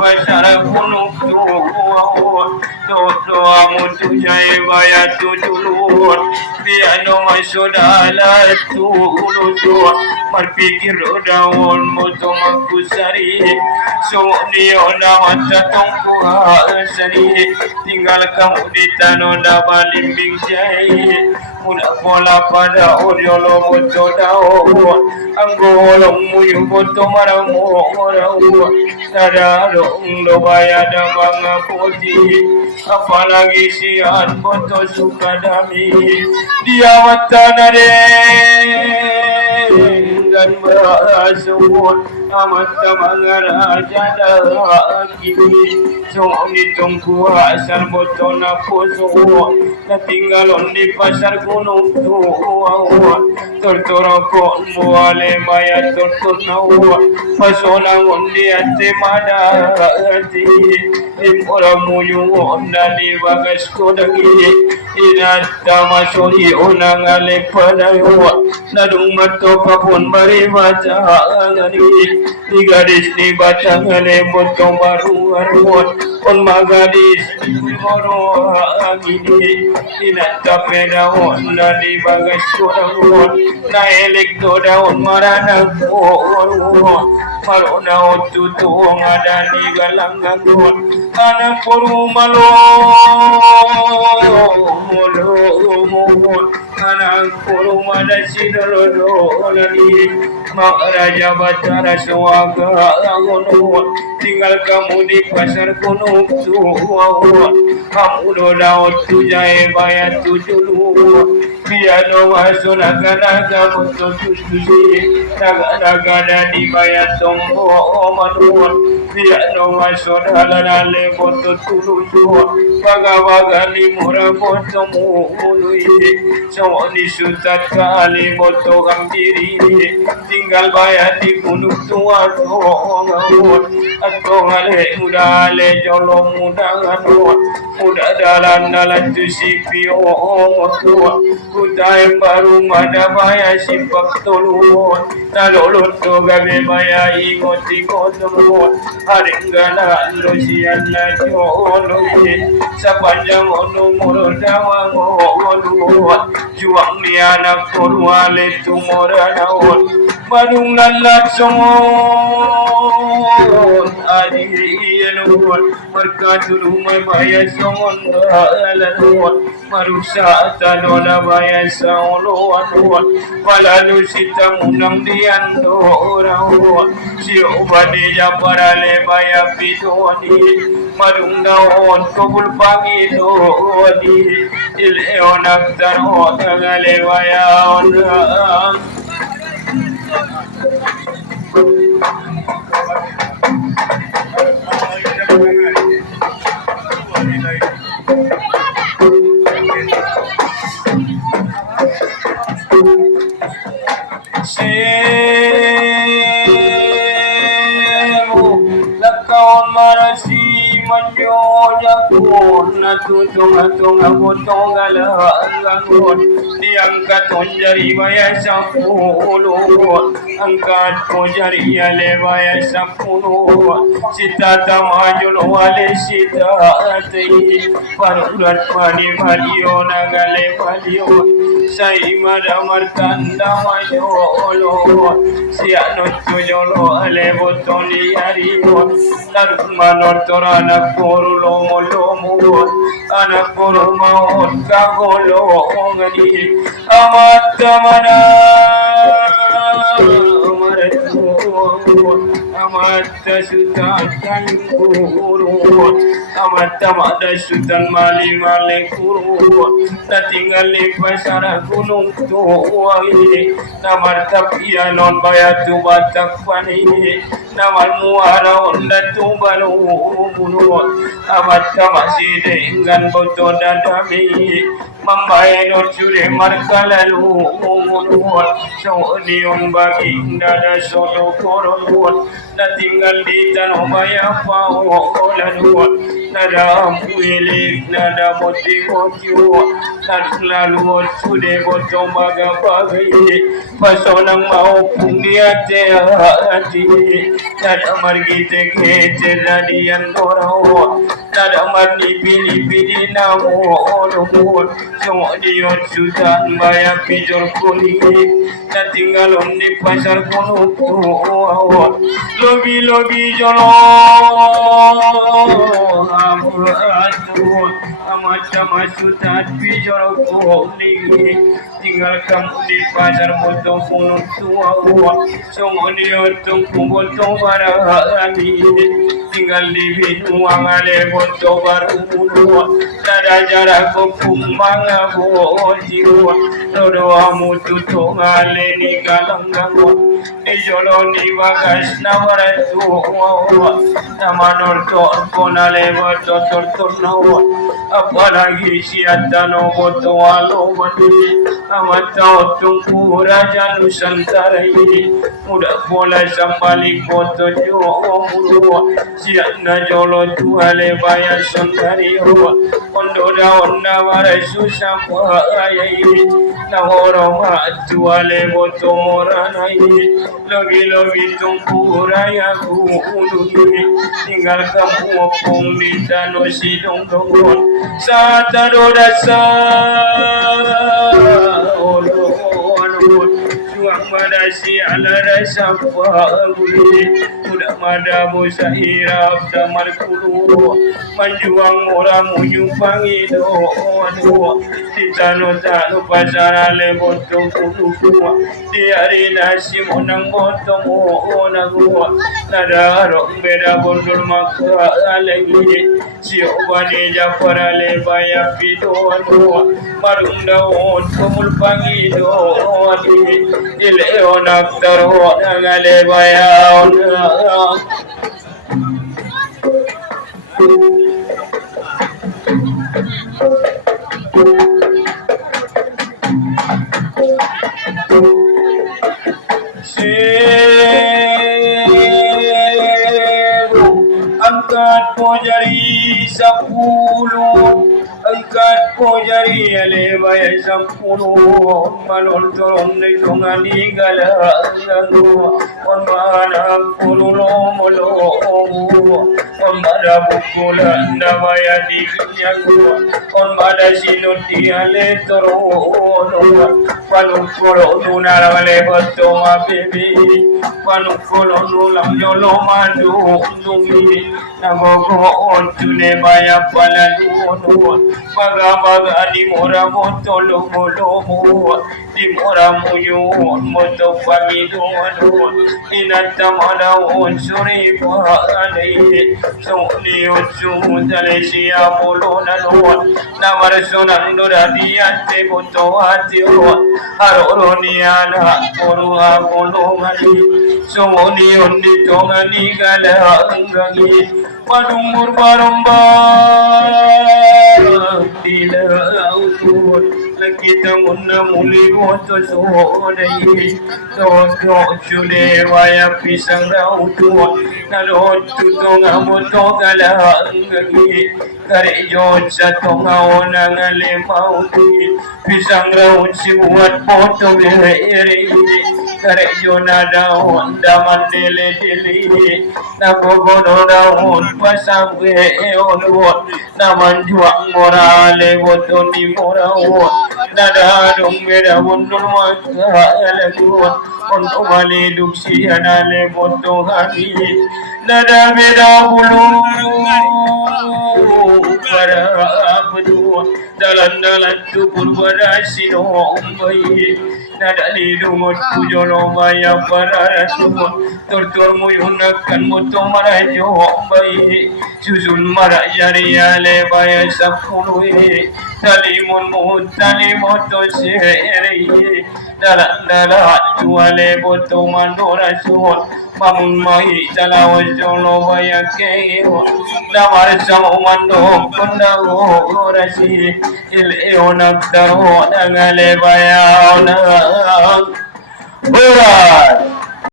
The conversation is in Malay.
pasar gunung doa mutu jaya bayar tujulur piano masodala tulu marpikir daun mutu makusari sonio mata tongku sari tinggal kamu di tanah balimbing jaya mula pola pada oriolo mutu daun anggolong muyu mutu maramu Sadaro bayar bangga putih apalagi sian foto sukadami dia watanare dan berasur amat mangaraja dah kini songi tunggu asal botol nafusu tinggal di pasar gunung tua tortorokon muale bayar tortornawa pasona undi ate mada ati impora muyu ondali bagas kodagi inata masori onangale padayo nadung mato papun bari baca ngani digadis di batangale botong baru arwon on magadis moro agini inata peda ondali bagas kodagi na elek doda on marana marona otu tuong ada di galangan anak poru malo anak poru ada sidolo lagi Raja Batara Suaga Angono tinggal kamu di pasar gunung kamu doa tu jaya bayar tujulu piano masuk naga mutu susi naga dibayar tombo manuan piano masuk halale mutu tuluju baga limura mutu mului semua disutat kali mutu kambiri tinggal bayar di gunung tua atau ngale muda le jolong muda dalan tu sipio Kutai baru mana bayar simpak tolong Nalolun to gabe bayar ingot tolong Haringgana losian na jolong Sepanjang onu moro dawang olu Juang ni anak korwale tumora naon Madung lalat songon Adi yenuan Berkatul umay bayar songon Alanuan Marusa tanola bayar sauluan Palalu sita munang diando orang Si obadi japarale bayar pitoni Madung naon kubul pangidoni Ileonak tano tangale bayar Lakaon marasi manyonya kun natutung botong galangon diangkat jari bayar 10 angkat jari ale bayar 10 sita tamajul wale sita ati parurat pani malio nagale malio sai madamar tanda majolo siano tujolo ale botoni arion manor torana korulo molomo anak koru maut kagolo ngani amat mana amat sultan kanguru amat ada sultan mali kuru tinggal di pasar gunung tua ini namar tapia non bayatu batak pani namar muara onda tumbalo amat masih dengan botol dadami mambayan cure markalalu Sonion bagi dada solo koron na tinggal di tanah maya paulan nada muilik nada motivasi lalu sudah botol bagai pasonang mau punya hati Nadamar gite gite radian doro Nadamar nipi namu orumur Semua dion sudan bayar pijor kuning Natinggal di pasar kuno Logi jolo Amur Amat sudan pijor kuning Tinggal kamu di pasar motor kuno tua Semua dion tunggu barani tinggal di binuang ale boto baru tada jarak kumang abo jiwa doa mutu to ale ni galang galang ejolo ni bagas nawaratu namanor to konale boto tornawa apalagi siatano boto alo mati amata tungku raja nusantara ini muda bola sambali boto jo siatna jolo tuale baya santari ondo da onna wara susah ayai nahoro ma tuale boto morana logi tungku raya kudu tinggal kamu pumita no sidong dong satado dasa madasi ala rasa paguli udah madabu sahirap damar kulu manjuang orang menyumpangi doa titano pasara le botong kulu diari nasi monang botong monang nada rok beda bondol maka lagi siobani jafara le baya pido marung daun kumul pangi doa Leonak taruh ngale bayaun angkat pojari 10 angkat pojari ale bayar 10 malon tolong ni tungan galang on mana pululo molo on mana bukulan namanya dikenyagu on mana sinuti ale toro panukolo nunar ale beto mabibi panukolo nulang jolo madu nungi nagogo on tune baya palanu baga di mora moto lomo di mora muyu moto pamidu inata mala on suri palai soni usu Malaysia molona no nawar sonan doradia te moto atio haroroniana porua polongani soni ondi tongani gala angangi padumur baromba dila autur kita munna muli moto sodai so chude waya pisang rautu nalo tutonga moto gala ngagi kare jon satonga ona ngale mauti pisang raut si buat moto bere kare jona daun daman dele nagogono daun pasang we onwot naman juang morale boto di morao nada dong beda bondol maka laguan untuk balik duksi anale boto hari nada beda bulu para berdua dalan tu berbarasi nombai nada lidungot pujolo baya para semua tortor muyunakan moto marajo bai susun marajari ale baya sapulu talimon talimoto seri dalan tuale boto mandora suon mamun mai talawa jolo baya keo damar samo mando kundago rasi ileonak daro dangale baya ona ora